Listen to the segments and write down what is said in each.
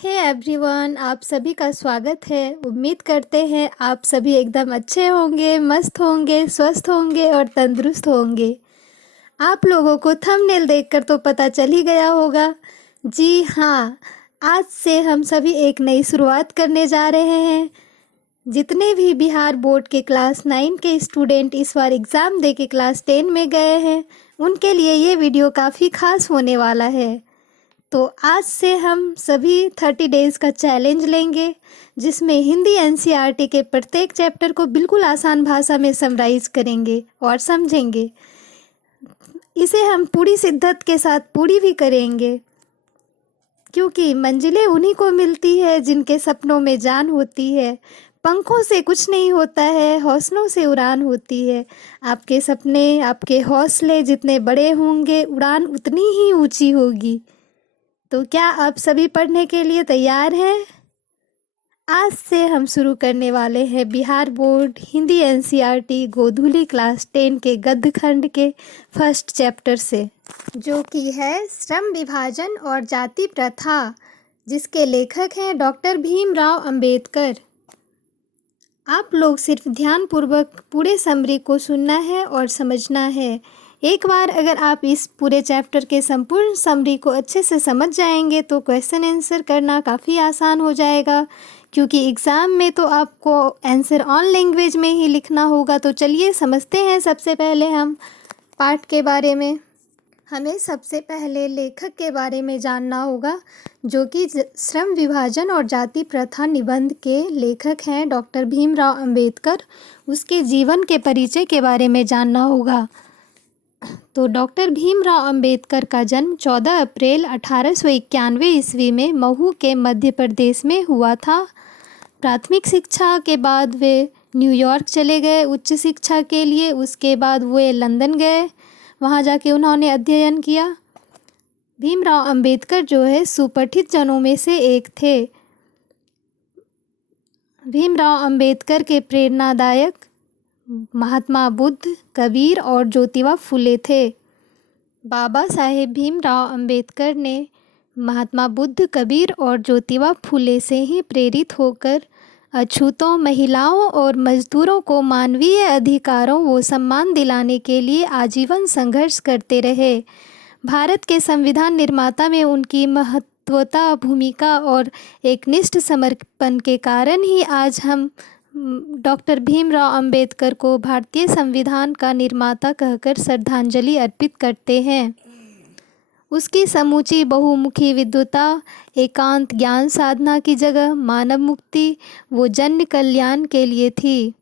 Hey everyone, आप सभी का स्वागत है। उम्मीद करते हैं आप सभी एकदम अच्छे होंगे, मस्त होंगे, स्वस्थ होंगे और तंदुरुस्त होंगे। आप लोगों को थंबनेल देखकर तो पता चल ही गया होगा। जी हाँ, आज से हम सभी एक नई शुरुआत करने जा रहे हैं। जितने भी बिहार बोर्ड के क्लास 9 के स्टूडेंट इस बार एग्ज़ाम दे के क्लास 10 में गए हैं, उनके लिए ये वीडियो काफ़ी खास होने वाला है। तो आज से हम सभी 30 डेज़ का चैलेंज लेंगे, जिसमें हिंदी एनसीईआरटी के प्रत्येक चैप्टर को बिल्कुल आसान भाषा में समराइज करेंगे और समझेंगे। इसे हम पूरी शिद्दत के साथ पूरी भी करेंगे, क्योंकि मंजिलें उन्हीं को मिलती है जिनके सपनों में जान होती है। पंखों से कुछ नहीं होता है, हौसलों से उड़ान होती है। आपके सपने, आपके हौसले जितने बड़े होंगे, उड़ान उतनी ही ऊंची होगी। तो क्या आप सभी पढ़ने के लिए तैयार हैं? आज से हम शुरू करने वाले हैं Bihar board Hindi NCERT गोधुली class 10 के गद्य खंड के फर्स्ट चैप्टर से, जो कि है श्रम विभाजन और जाति प्रथा, जिसके लेखक हैं डॉक्टर भीमराव अंबेडकर। आप लोग सिर्फ ध्यानपूर्वक पूरे समरी को सुनना है और समझना है। एक बार अगर आप इस पूरे चैप्टर के संपूर्ण समरी को अच्छे से समझ जाएंगे तो क्वेश्चन आंसर करना काफ़ी आसान हो जाएगा, क्योंकि एग्ज़ाम में तो आपको आंसर ऑन लैंग्वेज में ही लिखना होगा। तो चलिए समझते हैं सबसे पहले हम पाठ के बारे में। हमें सबसे पहले लेखक के बारे में जानना होगा, जो कि श्रम विभाजन और जाति प्रथा निबंध के लेखक हैं डॉक्टर भीमराव अंबेडकर। उसके जीवन के परिचय के बारे में जानना होगा। तो डॉक्टर भीमराव अंबेडकर का जन्म 14 अप्रैल 1891 ईस्वी में महू के मध्य प्रदेश में हुआ था। प्राथमिक शिक्षा के बाद वे न्यूयॉर्क चले गए उच्च शिक्षा के लिए। उसके बाद वे लंदन गए, वहाँ जाके उन्होंने अध्ययन किया। भीमराव अंबेडकर जो है सुपठित जनों में से एक थे। भीमराव अंबेडकर के प्रेरणादायक महात्मा बुद्ध, कबीर और ज्योतिबा फुले थे। बाबा साहेब भीमराव अंबेडकर ने महात्मा बुद्ध, कबीर और ज्योतिबा फुले से ही प्रेरित होकर अछूतों, महिलाओं और मजदूरों को मानवीय अधिकारों व सम्मान दिलाने के लिए आजीवन संघर्ष करते रहे। भारत के संविधान निर्माता में उनकी महत्वता भूमिका और एकनिष्ठ समर्पण के कारण ही आज हम डॉक्टर भीमराव अंबेडकर को भारतीय संविधान का निर्माता कहकर श्रद्धांजलि अर्पित करते हैं। उसकी समूची बहुमुखी विद्वता एकांत ज्ञान साधना की जगह मानव मुक्ति व जन कल्याण के लिए थी।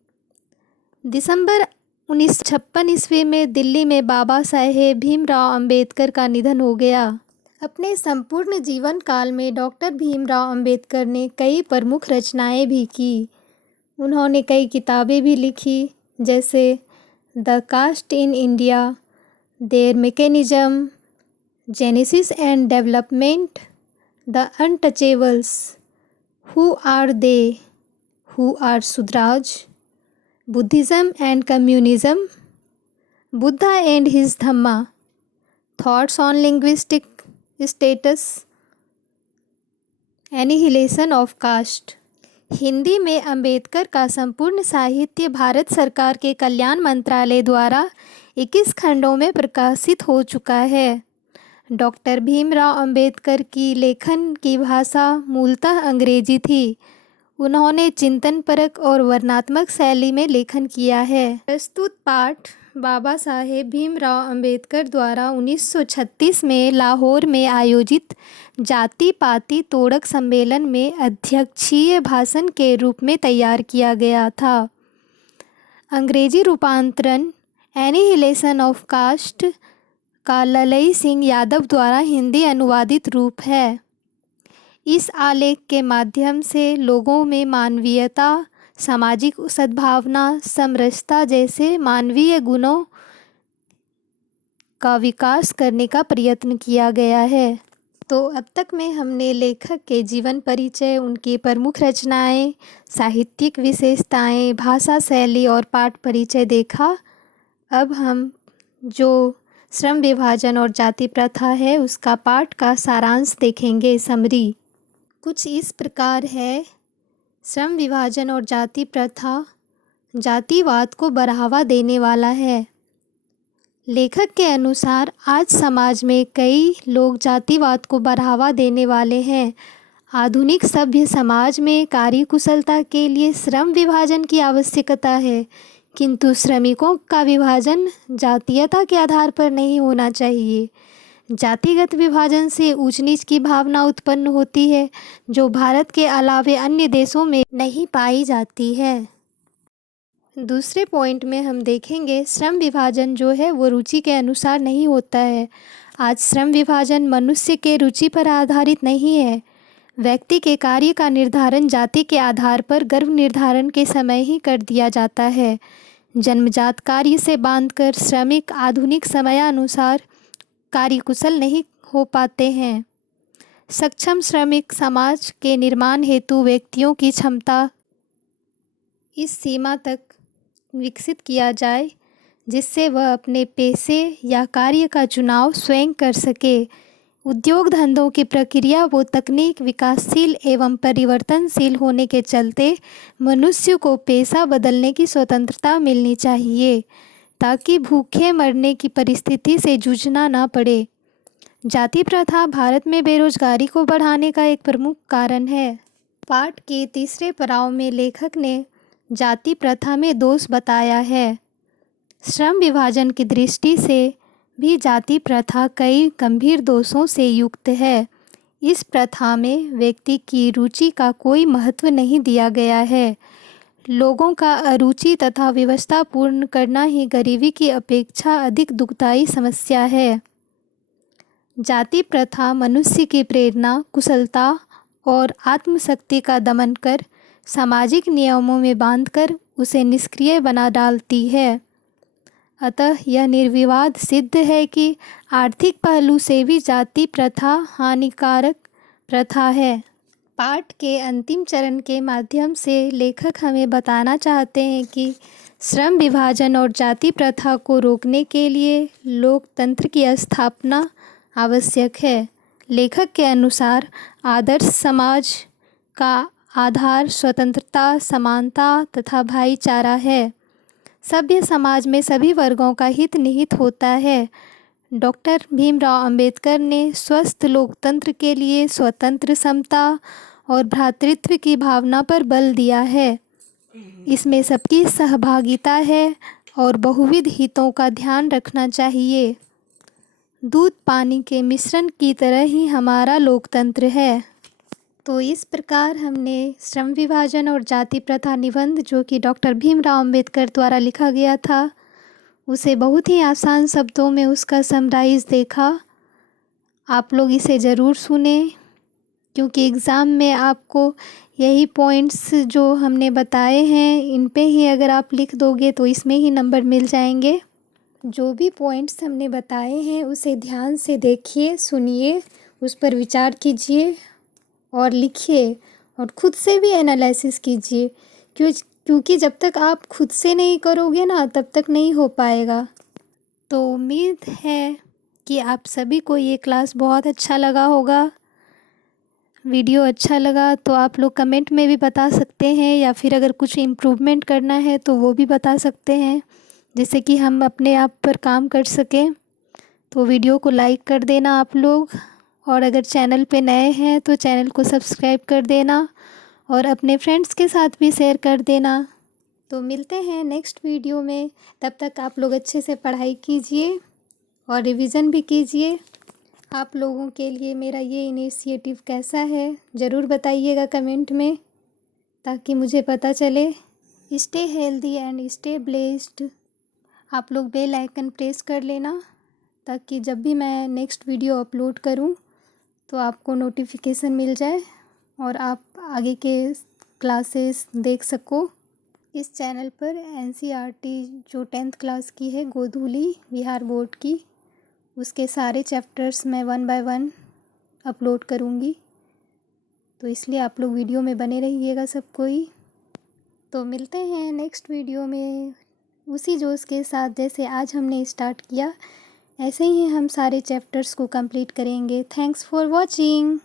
दिसंबर 1956 ईस्वी में दिल्ली में बाबा साहेब भीमराव अंबेडकर का निधन हो गया। अपने संपूर्ण जीवन काल में डॉक्टर भीमराव अंबेडकर ने कई प्रमुख रचनाएं भी की। उन्होंने कई किताबें भी लिखी, जैसे the caste in India, their mechanism, genesis and development, the untouchables, who are they, who are Shudras, Buddhism and communism, Buddha and his Dhamma, thoughts on linguistic states, annihilation of caste. Hindi में अंबेडकर का संपूर्ण साहित्य भारत सरकार के कल्याण मंत्रालय द्वारा 21 खंडों में प्रकाशित हो चुका है। डॉक्टर भीमराव अंबेडकर की लेखन की भाषा मूलतः अंग्रेजी थी। उन्होंने चिंतनपरक और वर्णनात्मक शैली में लेखन किया है। प्रस्तुत पाठ बाबा साहेब भीमराव अंबेडकर द्वारा 1936 में लाहौर में आयोजित जाति पाति तोड़क सम्मेलन में अध्यक्षीय भाषण के रूप में तैयार किया गया था। अंग्रेजी रूपांतरण एनिहिलेशन ऑफ कास्ट का ललई सिंह यादव द्वारा हिंदी अनुवादित रूप है। इस आलेख के माध्यम से लोगों में मानवीयता, सामाजिक सद्भावना, समरसता जैसे मानवीय गुणों का विकास करने का प्रयत्न किया गया है। तो अब तक में हमने लेखक के जीवन परिचय, उनकी प्रमुख रचनाएं, साहित्यिक विशेषताएं, भाषा शैली और पाठ परिचय देखा। अब हम जो श्रम विभाजन और जाति प्रथा है उसका पाठ का सारांश देखेंगे, समरी। कुछ इस प्रकार है। श्रम विभाजन और जाति प्रथा जातिवाद को बढ़ावा देने वाला है। लेखक के अनुसार आज समाज में कई लोग जातिवाद को बढ़ावा देने वाले हैं। आधुनिक सभ्य समाज में कार्यकुशलता के लिए श्रम विभाजन की आवश्यकता है, किंतु श्रमिकों का विभाजन जातीयता के आधार पर नहीं होना चाहिए। जातिगत विभाजन से ऊंच नीच की भावना उत्पन्न होती है, जो भारत के अलावे अन्य देशों में नहीं पाई जाती है। दूसरे पॉइंट में हम देखेंगे श्रम विभाजन जो है वो रुचि के अनुसार नहीं होता है। आज श्रम विभाजन मनुष्य के रुचि पर आधारित नहीं है। व्यक्ति के कार्य का निर्धारण जाति के आधार पर गर्भ निर्धारण के समय ही कर दिया जाता है। जन्मजात कार्य से बांधकर श्रमिक आधुनिक समयानुसार कार्यकुशल नहीं हो पाते हैं। सक्षम श्रमिक समाज के निर्माण हेतु व्यक्तियों की क्षमता इस सीमा तक विकसित किया जाए जिससे वह अपने पेशे या कार्य का चुनाव स्वयं कर सके। उद्योग धंधों की प्रक्रिया व तकनीक विकासशील एवं परिवर्तनशील होने के चलते मनुष्य को पेशा बदलने की स्वतंत्रता मिलनी चाहिए, ताकि भूखे मरने की परिस्थिति से जूझना ना पड़े। जाति प्रथा भारत में बेरोजगारी को बढ़ाने का एक प्रमुख कारण है। पाठ के तीसरे पड़ाव में लेखक ने जाति प्रथा में दोष बताया है। श्रम विभाजन की दृष्टि से भी जाति प्रथा कई गंभीर दोषों से युक्त है। इस प्रथा में व्यक्ति की रुचि का कोई महत्व नहीं दिया गया है। लोगों का अरुचि तथा व्यवस्था पूर्ण करना ही गरीबी की अपेक्षा अधिक दुखदायी समस्या है। जाति प्रथा मनुष्य की प्रेरणा, कुशलता और आत्मशक्ति का दमन कर सामाजिक नियमों में बांधकर उसे निष्क्रिय बना डालती है। अतः यह निर्विवाद सिद्ध है कि आर्थिक पहलू से भी जाति प्रथा हानिकारक प्रथा है। पाठ के अंतिम चरण के माध्यम से लेखक हमें बताना चाहते हैं कि श्रम विभाजन और जाति प्रथा को रोकने के लिए लोकतंत्र की स्थापना आवश्यक है। लेखक के अनुसार आदर्श समाज का आधार स्वतंत्रता, समानता तथा भाईचारा है। सभ्य समाज में सभी वर्गों का हित निहित होता है। डॉक्टर भीमराव अंबेडकर ने स्वस्थ लोकतंत्र के लिए स्वतंत्र, समता और भ्रातृत्व की भावना पर बल दिया है। इसमें सबकी सहभागिता है और बहुविध हितों का ध्यान रखना चाहिए। दूध पानी के मिश्रण की तरह ही हमारा लोकतंत्र है। तो इस प्रकार हमने श्रम विभाजन और जाति प्रथा निबंध जो कि डॉक्टर भीमराव अंबेडकर द्वारा लिखा गया था, उसे बहुत ही आसान शब्दों में उसका समराइज़ देखा। आप लोग इसे ज़रूर सुने, क्योंकि एग्ज़ाम में आपको यही पॉइंट्स जो हमने बताए हैं इन पे ही अगर आप लिख दोगे तो इसमें ही नंबर मिल जाएंगे। जो भी पॉइंट्स हमने बताए हैं उसे ध्यान से देखिए, सुनिए, उस पर विचार कीजिए और लिखिए और ख़ुद से भी एनालिसिस कीजिए, क्योंकि जब तक आप खुद से नहीं करोगे ना तब तक नहीं हो पाएगा। तो उम्मीद है कि आप सभी को ये क्लास बहुत अच्छा लगा होगा। वीडियो अच्छा लगा तो आप लोग कमेंट में भी बता सकते हैं, या फिर अगर कुछ इम्प्रूवमेंट करना है तो वो भी बता सकते हैं, जिससे कि हम अपने आप पर काम कर सकें। तो वीडियो को लाइक कर देना आप लोग, और अगर चैनल पे नए हैं तो चैनल को सब्सक्राइब कर देना और अपने फ्रेंड्स के साथ भी शेयर कर देना। तो मिलते हैं नेक्स्ट वीडियो में। तब तक आप लोग अच्छे से पढ़ाई कीजिए और रिवीजन भी कीजिए। आप लोगों के लिए मेरा ये इनिशिएटिव कैसा है ज़रूर बताइएगा कमेंट में, ताकि मुझे पता चले। Stay healthy and stay blessed. आप लोग बेल आइकन प्रेस कर लेना, ताकि जब भी मैं नेक्स्ट वीडियो अपलोड करूं तो आपको नोटिफिकेशन मिल जाए और आप आगे के क्लासेस देख सको। इस चैनल पर एनसीईआरटी जो 10th क्लास की है गोधुली बिहार बोर्ड की, उसके सारे चैप्टर्स मैं 1 बाय 1 अपलोड करूँगी। तो इसलिए आप लोग वीडियो में बने रहिएगा सब कोई। तो मिलते हैं नेक्स्ट वीडियो में उसी जोश के साथ जैसे आज हमने स्टार्ट किया, ऐसे ही हम सारे चैप्टर्स को कंप्लीट करेंगे। Thanks for watching.